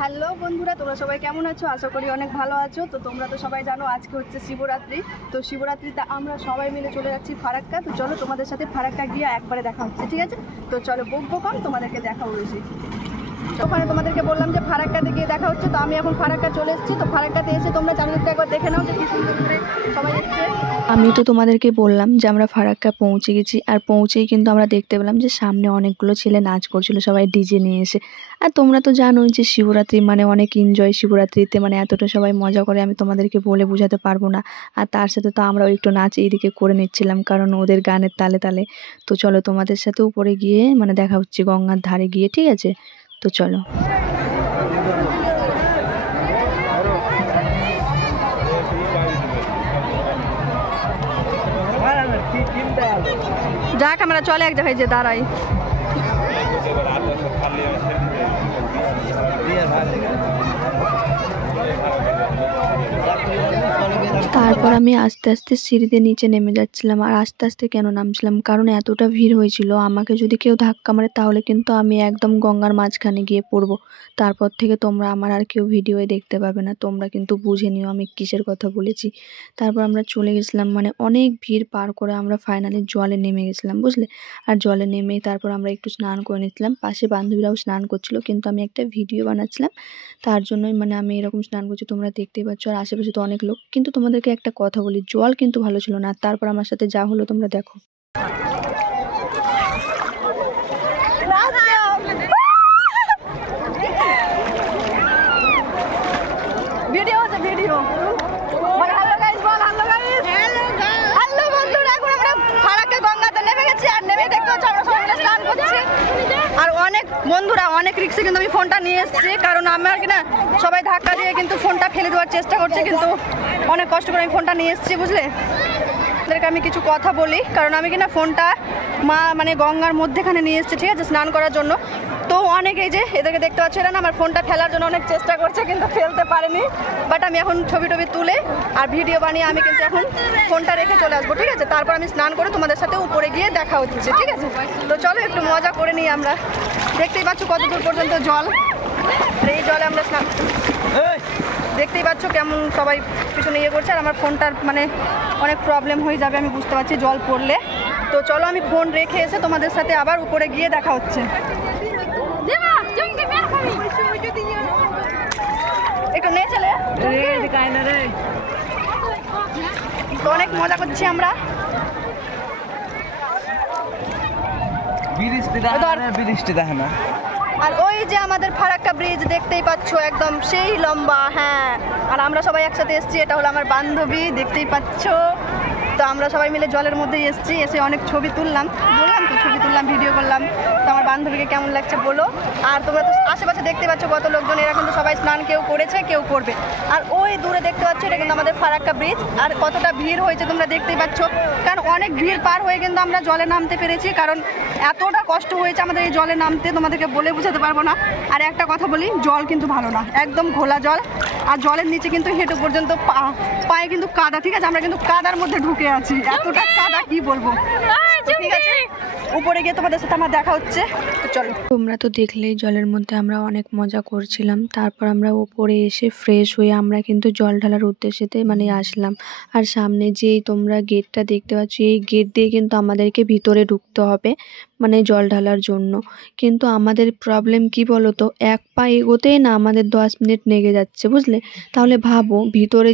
Hello বন্ধুরা, তোমরা সবাই কেমন আছো? আশা করি অনেক ভালো আছো। তো তোমরা তো সবাই জানো আজকে হচ্ছে শিবরাত্রি। তো শিবরাত্রিতে আমরা সবাই মিলে চলে যাচ্ছি ফারাক্কা। তো চলো তোমাদের সাথে ফারাক্কা গিয়ে একবারে দেখা হচ্ছে, ঠিক আছে? তো চলো বকবো কম, তোমাদেরকে দেখাও বেশি। ওখানে তোমাদেরকে বললাম যে ফারাক্কাতে গিয়ে দেখা হচ্ছে। তো আমি এখন ফারাক্কা চলে এসেছি। তো ফারাক্কাতে এসে তোমরা চারিদিকটা একবার দেখে নাও যে কি সুন্দর করে সবাই এসছে। আমি তো তোমাদেরকে বললাম যে আমরা ফারাক্কা পৌঁছে গেছি, আর পৌঁছেই কিন্তু আমরা দেখতে পেলাম যে সামনে অনেকগুলো ছেলে নাচ করছিল, সবাই ডিজে নিয়ে এসে। আর তোমরা তো জানোই যে শিবরাত্রি মানে অনেক এনজয়, শিবরাত্রিতে মানে এতটা সবাই মজা করে আমি তোমাদেরকে বলে বোঝাতে পারবো না। আর তার সাথে তো আমরাও একটু নাচ এইদিকে করে নিচ্ছিলাম, কারণ ওদের গানের তালে তালে। তো চলো তোমাদের সাথে উপরে গিয়ে মানে দেখা হচ্ছে গঙ্গার ধারে গিয়ে, ঠিক আছে? তো চলো। যাক আমরা চলে এক জায়গায় যে দাঁড়াই। তারপর আমি আস্তে আস্তে সিঁড়িতে নিচে নেমে যাচ্ছিলাম। আর আস্তে আস্তে কেন নামছিলাম, কারণ এতটা ভিড় হয়েছিল, আমাকে যদি কেউ ধাক্কা মারে তাহলে কিন্তু আমি একদম গঙ্গার মাঝখানে গিয়ে পড়বো। তারপর থেকে তোমরা আমার আর কেউ ভিডিওয়ে দেখতে পাবে না। তোমরা কিন্তু বুঝে নিও আমি কিসের কথা বলেছি। তারপর আমরা চলে গেছিলাম, মানে অনেক ভিড় পার করে আমরা ফাইনালি জলে নেমে গেছিলাম, বুঝলে? আর জলে নেমে তারপর আমরা একটু স্নান করে নিচ্ছিলাম। পাশে বান্ধবীরাও স্নান করছিল, কিন্তু আমি একটা ভিডিও বানাচ্ছিলাম, তার জন্যই মানে আমি এরকম স্নান করছি, তোমরা দেখতেই পাচ্ছ। আর আশেপাশে তো অনেক লোক। কিন্তু তোমাদেরকে একটা কথা বলি, জল কিন্তু ভালো ছিল না। তারপর আমার সাথে যা হলো তোমরা দেখো। ভিডিও আছে ভিডিও। হ্যালো গাইস, বল হ্যালো গাইস। হ্যালো বন্ধুরা, এখন আমরা ফারাক্কা গঙ্গাতে নেমে গেছি। আর নেমে দেখতে হচ্ছে আমরা সবাই মিলে স্নান করছি। আর অনেক বন্ধুরা অনেক রিস্কে কিন্তু আমি ফোনটা নিয়ে এসেছি, কারণ আমার কিনা সবাই ধাক্কা দিয়ে কিন্তু ফোনটা ফেলে দেওয়ার চেষ্টা করছে, কিন্তু অনেক কষ্ট করে আমি ফোনটা নিয়ে এসেছি, বুঝলে? তাদেরকে আমি কিছু কথা বলি, কারণ আমি কিনা ফোনটা মানে গঙ্গার মধ্যেখানে নিয়ে এসেছি, ঠিক আছে, স্নান করার জন্য। তো অনেকেই যে এদেরকে দেখতে পাচ্ছি না, আমার ফোনটা ফেলার জন্য অনেক চেষ্টা করছে, কিন্তু ফেলতে পারেনি। বাট আমি এখন ছবি টবি তুলে আর ভিডিও বানিয়ে আমি কিন্তু এখন ফোনটা রেখে চলে আসবো, ঠিক আছে? তারপর আমি স্নান করে তোমাদের সাথে উপরে গিয়ে দেখা হচ্ছে, ঠিক আছে? তো চলো একটু মজা করে নিই আমরা। দেখতেই পাচ্ছ কত দূর পর্যন্ত জল। আর এই জলে আমরা স্নান, দেখতেই পাচ্ছ কেমন সবাই পিছনে ইয়ে করছে। আর আমার ফোনটার মানে অনেক প্রবলেম হয়ে যাবে আমি বুঝতে পারছি জল পড়লে। তো চলো আমি ফোন রেখে এসে তোমাদের সাথে আবার উপরে গিয়ে দেখা হচ্ছে। একটু নিয়ে চলে তো অনেক মজা করছি আমরা। বৃষ্টি দেখে না। আর ওই যে আমাদের ফারাক্কা ব্রিজ দেখতেই পাচ্ছ, একদম সেই লম্বা। হ্যাঁ, আর আমরা সবাই একসাথে এসেছি। এটা হলো আমার বান্ধবী, দেখতেই পাচ্ছ। তো আমরা সবাই মিলে জলের মধ্যেই এসেছি, এসে অনেক ছবি তুললাম, ছবি তুললাম, ভিডিও করলাম। তো আমার বান্ধবীকে কেমন লাগছে বলো। আর তোমরা তো আশেপাশে দেখতে পাচ্ছ কত লোকজন, এরা কিন্তু সবাই স্নান কেউ করেছে কেউ করবে। আর ওই দূরে দেখতে পাচ্ছ এটা কিন্তু আমাদের ফারাক্কা ব্রিজ। আর কতটা ভিড় হয়েছে তোমরা দেখতেই পাচ্ছ, কারণ অনেক ভিড় পার হয়ে কিন্তু আমরা জলে নামতে পেরেছি, কারণ এতটা কষ্ট হয়েছে আমাদের এই জলে নামতে, তোমাদেরকে বলে বোঝাতে পারবো না। আর একটা কথা বলি, জল কিন্তু ভালো না, একদম ঘোলা জল। আর জলের নিচে কিন্তু হেঁটে পর্যন্ত পায়ে কিন্তু কাদা, ঠিক আছে? আমরা কিন্তু কাদার মধ্যে ঢুকে আছি, এতটা কাদা কি বলবো। ঠিক আছে, উপরে গিয়ে তোমাদের সাথে আমার দেখা হচ্ছে। চলো। তোমরা তো দেখলেই জলের মধ্যে আমরা অনেক মজা করছিলাম। তারপর আমরা উপরে এসে ফ্রেশ হয়ে আমরা কিন্তু জল ঢালার উদ্দেশ্যেতে মানে আসলাম। আর সামনে যেই তোমরা গেটটা দেখতে পাচ্ছ, এই গেট দিয়ে কিন্তু আমাদেরকে ভিতরে ঢুকতে হবে মানে জল ঢালার জন্য। কিন্তু আমাদের প্রবলেম কি বলো তো, এক পা এগোতেই না আমাদের 10 মিনিট লেগে যাচ্ছে, বুঝলে? তাহলে ভাবো ভিতরে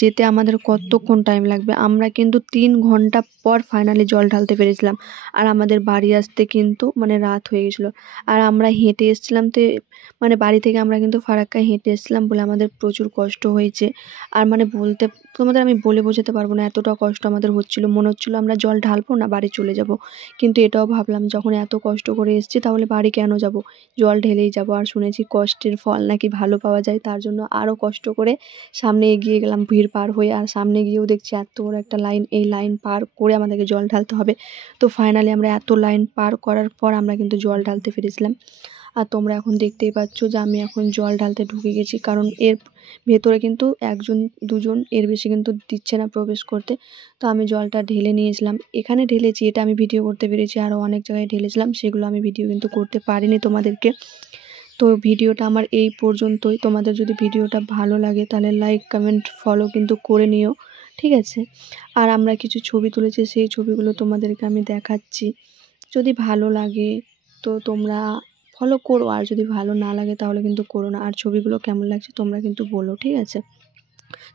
যেতে আমাদের কতক্ষণ টাইম লাগবে। আমরা কিন্তু 3 ঘন্টা পর ফাইনালি জল ঢালতে পেরেছিলাম। আর আমাদের বাড়ি আসতে কিন্তু মানে রাত হয়ে গেছিলো। আর আমরা হেঁটে এসেছিলাম, তো মানে বাড়ি থেকে আমরা কিন্তু ফারাক্কায় হেঁটে এসেছিলাম বলে আমাদের প্রচুর কষ্ট হয়েছে। আর মানে তোমাদের আমি বলে বোঝাতে পারবো না, এতটা কষ্ট আমাদের হচ্ছিলো। মনে হচ্ছিলো আমরা জল ঢালবো না বাড়ি চলে যাব। কিন্তু এটাও ভাবলাম যখন এত কষ্ট করে এসেছি তাহলে বাড়ি কেন যাব, জল ঢেলেই যাব। আর শুনেছি কষ্টের ফল নাকি ভালো পাওয়া যায়, তার জন্য আরও কষ্ট করে সামনে এগিয়ে গেলাম ভিড় পার হয়ে। আর সামনে গিয়েও দেখছি এত বড় একটা লাইন, এই লাইন পার করে আমাদেরকে জল ঢালতে হবে। তো ফাইনালি আমরা এত লাইন পার করার পর আমরা কিন্তু জল ঢালতে পেরেছিলাম। আর তোমরা এখন দেখতেই পাচ্ছ যে আমি এখন জল ঢালতে ঢুকে গেছি, কারণ এর ভেতরে কিন্তু 1 2 এর বেশি কিন্তু দিচ্ছে না প্রবেশ করতে। তো আমি জলটা ঢেলে নিয়েছিলাম, এখানে ঢেলেছি, এটা আমি ভিডিও করতে পেরেছি। আরও অনেক জায়গায় ঢেলেছিলাম, সেগুলো আমি ভিডিও কিন্তু করতে পারিনি তোমাদেরকে। তো ভিডিওটা আমার এই পর্যন্তই। তোমাদের যদি ভিডিওটা ভালো লাগে তাহলে লাইক কমেন্ট ফলো কিন্তু করে নিও, ঠিক আছে? আর আমরা কিছু ছবি তুলেছি, সেই ছবিগুলো তোমাদেরকে আমি দেখাচ্ছি। যদি ভালো লাগে তো তোমরা ফলো করো, আর যদি ভালো না লাগে তাহলে কিন্তু করো না। আর ছবিগুলো কেমন লাগছে তোমরা কিন্তু বলো, ঠিক আছে?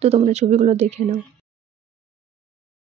তো তোমরা ছবিগুলো দেখে নাও।